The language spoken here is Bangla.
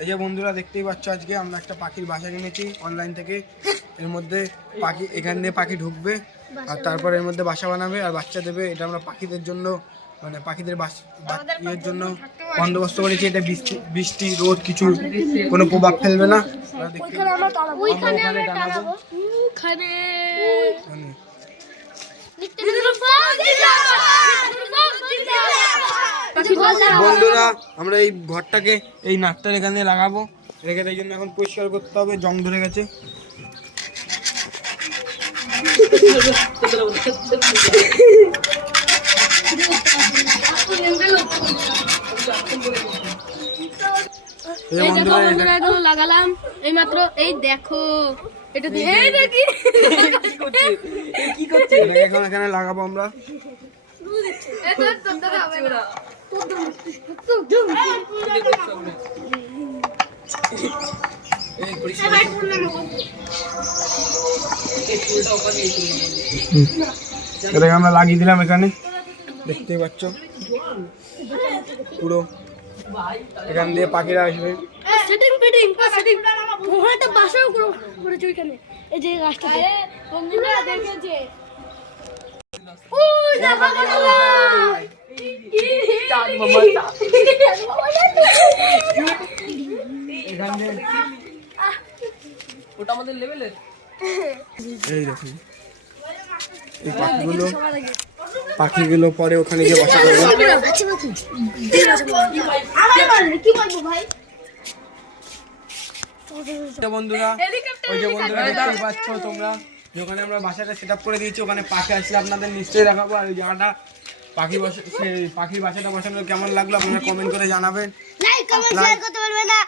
এই যে বন্ধুরা দেখতেই পাচ্ছ আজকে আমরা একটা পাখির বাসা কিনেছি অনলাইন থেকে। এর মধ্যে পাখি এখান দিয়ে পাখি ঢুকবে আর তারপর এর মধ্যে বাসা বানাবে আর বাচ্চা দেবে। এটা আমরা পাখিদের জন্য মানে পাখিদের বাস- বা- ইয়ের জন্য বন্দোবস্ত করেছি। এটা বৃষ্টি বৃষ্টি রোদ কিছু কোনো প্রভাব ফেলবে না। আমরা দেখতেই আমরা ওখানে টানাবো ওখানে মানে বন্ধুরা আমরা এই ঘরটাকে এই নাকটার এখানে লাগাবো। রেখে এই জন্য এখন পরিষ্কার করতে হবে জং ধরে গেছে। এই দেখো বন্ধুরা এটা- লাগালাম। এই মাত্র এই দেখো এটা দিয়ে এই দেখি এটাকে এখন এখানে লাগাবো আমরা। এটাকে আমরা লাগিয়ে দিলাম এখানে। দেখতেই পাচ্ছ। পুরো। এখান দিয়ে পাখিরা আসবে। সেটিং ফিটিং সেটিং ওখানে বাসাও করেছে ওইখানে। এই যে গাছটা বন্ধুরা দেখেছে। ওটা আমাদের লেভেলের এই দেখুন। এই পাখিগুলো পাখিগুলো পরে ওখানে গিয়ে বাসা করবে। বন্ধুরা ওই যে বন্ধুরা দেখতেই পাচ্ছ তোমরা। যে ওখানে আমরা বাসাটা সেট আপ করে দিয়েছি ওখানে পাখি আসলে আপনাদের নিশ্চয়ই দেখাবো। আর ওই জায়গাটা পাখি বসে সেই পাখির বাসাটা বসানো কেমন লাগল আপনারা কমেন্ট করে জানাবেন। লাইক কমেন্ট শেয়ার করতে বলবেন না।